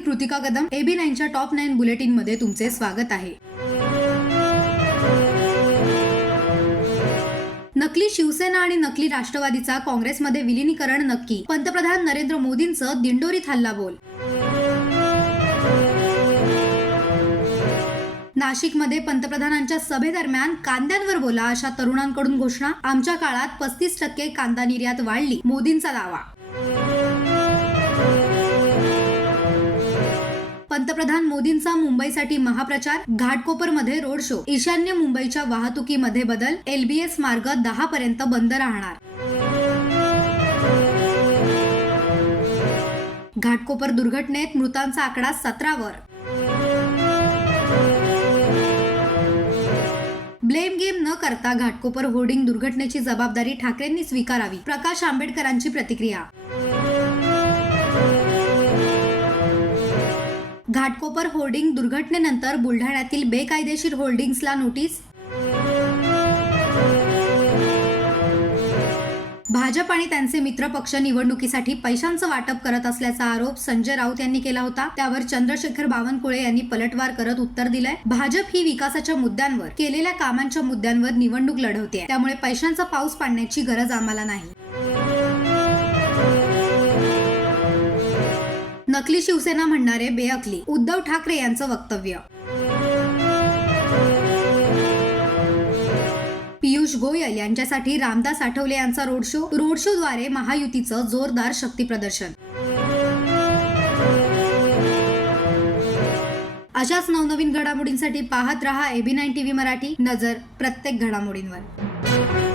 मी Kritika Kadam AB नाईनच्या top nine बुलेटिनमध्ये तुमचे स्वागत आहे. नकली शिवसेना आणि नकली राष्ट्रवादीचा काँग्रेसमध्ये विलिनीकरण नक्की पंतप्रधान नरेंद्र मोदींचं दिंडोरीत हल्ला बोल. नाशिकमध्ये पंतप्रधानांच्या सभेदरम्यान कांद्यांवर बोला अशा तरुणांकडून घोषणा आमच्या काळात पस्तीस टक्के कांदा निर्यात वाढली मोदींचा दावा. पंतप्रधान मोदींचा मुंबईसाठी महाप्रचार घाटकोपरमध्ये रोड शो ईशान्य मुंबईच्या वाहतुकीमध्ये बदल एलबीएस मार्ग दहा पर्यंत बंद राहणार. घाटकोपर दुर्घटनेत मृतांचा आकडा सतरावर. ब्लेम गेम न करता घाटकोपर होर्डिंग दुर्घटनेची जबाबदारी ठाकरेंनी स्वीकारावी प्रकाश आंबेडकरांची प्रतिक्रिया. घाटकोपर होर्डिंग दुर्घटनेनंतर बुलढाण्यातील बेकायदेशीर होर्डिंग्सला नोटीस? भाजप आणि त्यांचे मित्रपक्ष निवडणुकीसाठी पैशांचं वाटप करत असल्याचा आरोप संजय राऊत यांनी केला होता. त्यावर चंद्रशेखर बावनकुळे यांनी पलटवार करत उत्तर दिलंय. भाजप ही विकासाच्या मुद्द्यांवर केलेल्या कामांच्या मुद्द्यांवर निवडणूक लढवते त्यामुळे पैशांचा पाऊस पाडण्याची गरज आम्हाला नाही. नकली शिवसेना म्हणणारे बेअकली उद्धव ठाकरे यांचं वक्तव्य. पियुष गोयल यांच्यासाठी रामदास आठवले यांचा रोड शो रोड शो द्वारे महायुतीचं जोरदार शक्ती प्रदर्शन. अशाच नवनवीन घडामोडींसाठी पाहत रहा एबी नाईन टीव्ही मराठी नजर प्रत्येक घडामोडींवर.